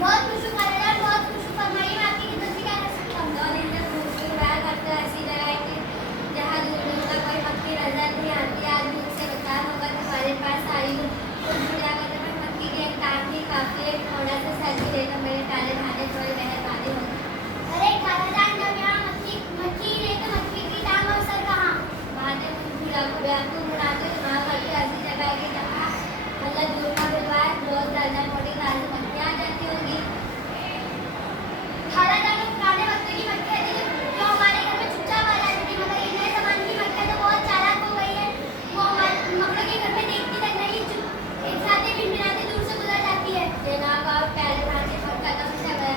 बहुत खुश हूँ खाला, बहुत खुश हूँ। फरमाइए मैं आपकी खिदमत में क्या कर सकता हूँ? 2 दिन से भूखी हूँ। मैं घर तो ऐसी जगह है कि जहाँ दूर दूर तक कोई मक्खी नजर नहीं आती। आज मुझसे बचाव होगा तुम्हारे पास आई हूँ। कुछ बुरा कर मैं मक्खी के एक टांग ही काफी है। थोड़ा सा सर्दी देकर मेरे टाले भाने थोड़ी मेहरबानी होगी। अरे खाला जान, जब यहाँ मक्खी नहीं तो मक्खी की टांग और सर कहाँ? बातें कुछ भूला को बेवकूफ बनाते हो। वहाँ घर तो ऐसी जगह है कि जहाँ मतलब दूर का परिवार रोज दर्जन मोटी ताजी मक्खियाँ आ जाती होगी। खाला जान, पुराने वक्त की मक्खियाँ थी जो हमारे घर में चुपचाप आ जाती थी, मगर ये नए जमाने की मक्खियाँ तो बहुत चालाक हो गई है। वो हमारे मकड़ों के घर में देखती तक नहीं, एक साथ ही भिनभिनाती दूर से गुजर जाती है। जनाब आप पहले भांति पर कदम से गए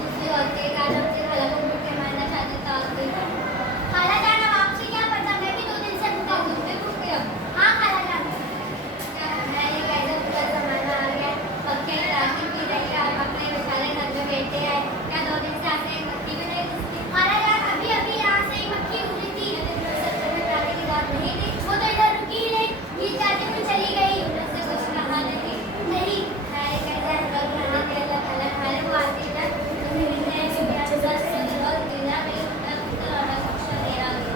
दूसरी औरतें एक आदम से खाला को घूट के मारना चाहते तो आप भी खाला जान, अब आपसे क्या पता, मैं भी 2 दिन से भूखा हूँ। मैं भूख गया। हाँ खाला जान, मैं ये कैसे पूरा जमाना आ गया, पक्के की राखी पी रही है और अपने बेचारे घर में बैठे हैं। क्या 2 दिन से आते एक मक्खी भी नहीं घुसती? खाला जान, अभी अभी यहाँ से एक मक्खी गुजरी थी। सच में जाने की बात नहीं थी, वो तो इधर रुकी ही नहीं, बीच जाते हुए चली गई। उससे कुछ कहा नहीं। नहीं मैं ये कैसे हलवा खाने के लिए खाला खाने को आती है तुम्हें मिलते हैं कि मेरा बस और बिना मेरे उत्तर उत्तर और अक्षर दे रहा हूँ।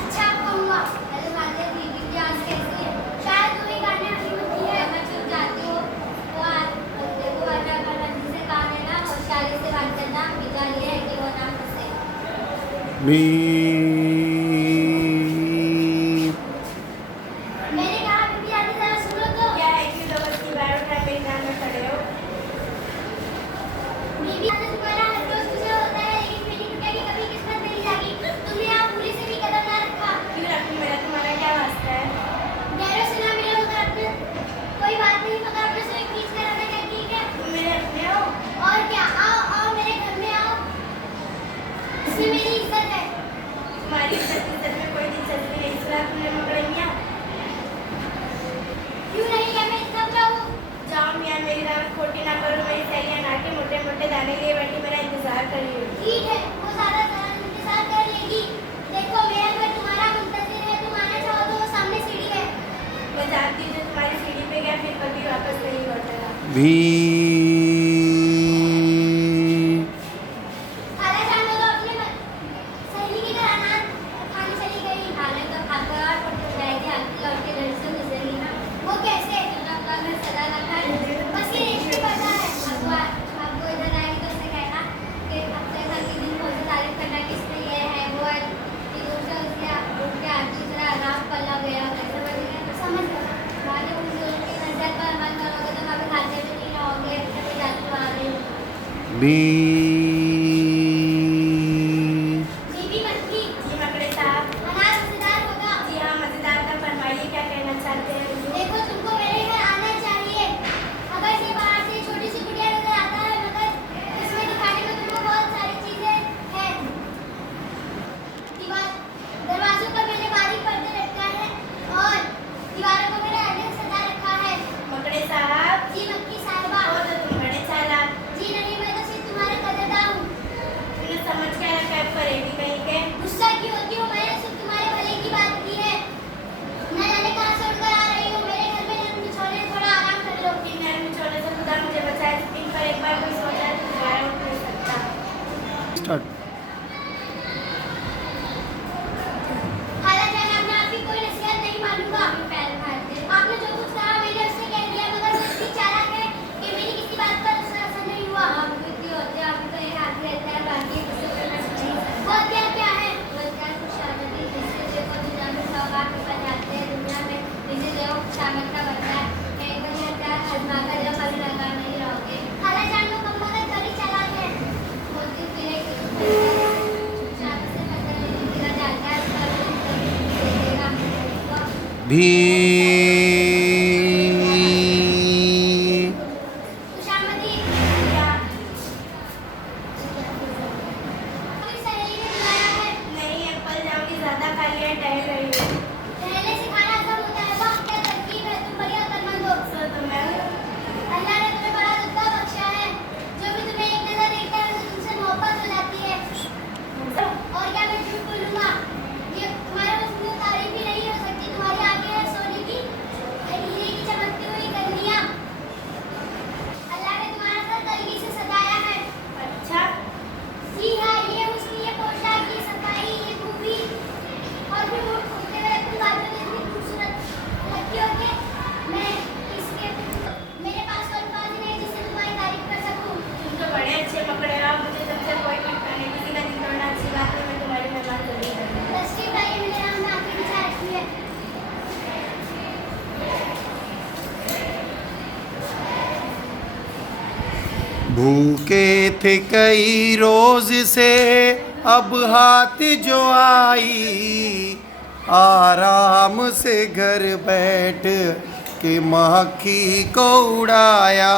अच्छा आपको हुआ? अरे बातें दीदी की आज कैसी है? शायद वही गाने अभी होती है। मैं चुप जाती हूँ। वो आज देखो वाला वाला जिसे काम है ना, होशियारी से बात करना बिगाड़ लिया है कि वो ना फंसे। मैंने कहा बीबी आदि जरा सुनो तो। क्या है कि लोग की बार उठा मेरे कान में खड़े हो? बीबी आदि तुम्हारा हर रोज मुझे होता है, लेकिन मेरी बिटिया की कभी किस्मत नहीं जागी। तुमने यहाँ पूरी से भी कदम ना रखा। क्यों रखूं? मेरा तुम्हारा क्या वास्ता है? गैरों से ना मिले होगा अपने, कोई बात नहीं, मगर अपने से खींच कर आना क्या ठीक है? तुम मेरे अपने हो और क्या? आओ आओ मेरे घर में आओ, इसमें मेरी इज्जत है। तुम्हारी इज्जत में कोई दिलचस्पी नहीं। सुना तुमने मकड़े मियाँ? क्यों नहीं? क्या मैं इतना बुरा हूँ? जाओ मियाँ, मेरी दावत खोटी ना करो। मेरी सहेलियाँ ना के मोटे मोटे दाने लिए बैठी मेरा इंतजार कर रही हो। ठीक है, वो सारा इंतजार कर लेगी। देखो मेरा घर तुम्हारा मुंतजिर है, तुम आना चाहो तो वो सामने सीढ़ी है। मैं जानती हूँ जो तुम्हारी सीढ़ी पे गया फिर कभी वापस नहीं लौटेगा। खाला जान, वो तो अपने सहेली की तरह अनाज खाने चली गई। खाने तो खाकर और फोटो जाएगी, आगे लौट के घर से गुजरेगी ना। वो कैसे? अपना घर सजा रखा है, बस ये एक ही पता है। अब वो इधर आएगी तो उससे कहना कि हफ्ते भर के दिन बहुत तारीफ करना किसने ये है वो है कि दूसरा उसके उठ के आती तरह आराम पल्ला गया। समझ गया? बाद में उनकी नजर पर अमल करोगे तो कभी खाते भी नहीं रहोगे। कभी जाती आ रही हो बीबी मक्खी। जी मकड़े साहब, अनाज मजेदार होगा? जी हाँ मजेदार था। फरमाइए क्या कहना चाहते हैं? देखो तुमको मेरे घर आना चाहिए। अगर ये बाहर से छोटी सी कुटिया नजर आता है, मगर इसमें दिखाने को तुमको बहुत सारी चीजें हैं। दीवार दरवाजों पर मैंने बारीक पर्दे लटकाए हैं और दीवारों को मैंने अलग सजा रखा है। मकड़े साहब। जी मक्खी साहिबा। हो तो तुम बड़े चालाक। जी नहीं, मैं तो सिर्फ तुम्हारा कदरदान हूँ। तुमने समझ क्या रखा है फरेबी कहीं के? गुस्सा क्यों होती हूँ? मैंने सिर्फ तुम्हारे भले की बात की है। न जाने कहाँ से उड़कर आ रही हूँ। मेरे घर में नरम बिछौने, थोड़ा आराम कर लो। इन नरम बिछौने से खुदा मुझे बचाए। इन पर एक बार कोई सो जाए तो दोबारा उठ नहीं सकता। खाला जान, अब मैं आपकी कोई नसीहत नहीं मानूंगा। आपने जो कुछ कहा मैंने उससे कह दिया, मगर वो इतनी चालाक है कि मेरी किसी बात पर उसका असर नहीं हुआ। आप इतनी होते हैं, आपको तो एक हाथ रहता है, बाकी उससे कोई मसला नहीं। वो हथियार क्या है? वो हथियार खुशामदी, जिससे देखो दुनिया में सौगात बन जाते हैं। दुनिया में जिसे देखो खुशामद का बनता है। एक बार ये हथियार आजमा कर जो कभी लगा नहीं रहोगे। खाला जान, वो कम मगर बड़ी चालाक है। होती फिर एक चुपचाप से पकड़ लेने गिरा जाता है, उसका देगा खुशामदी। क्या अपनी सहेली ने बुलाया है? नहीं, अब पल जाऊंगी, ज्यादा खा लिया, टहल रही हूँ। टहलने से खाना हजम होता है। वाह क्या तरकीब है, तुम बड़ी अक्लमंद हो। सो तो मैं हूँ। अल्लाह ने तुम्हें बड़ा रुतबा बख्शा है। जो भी तुम्हें एक नजर देखता है उसे तुमसे मोहब्बत हो जाती है। और क्या मैं झूठ बोलूंगा? ये तुम्हारे उसमें तारीफ ही नहीं हो सकती। तुम्हारी आंखें हैं सोने की, भूखे थे कई रोज से अब हाथ जो आई, आराम से घर बैठ के मक्खी को उड़ाया।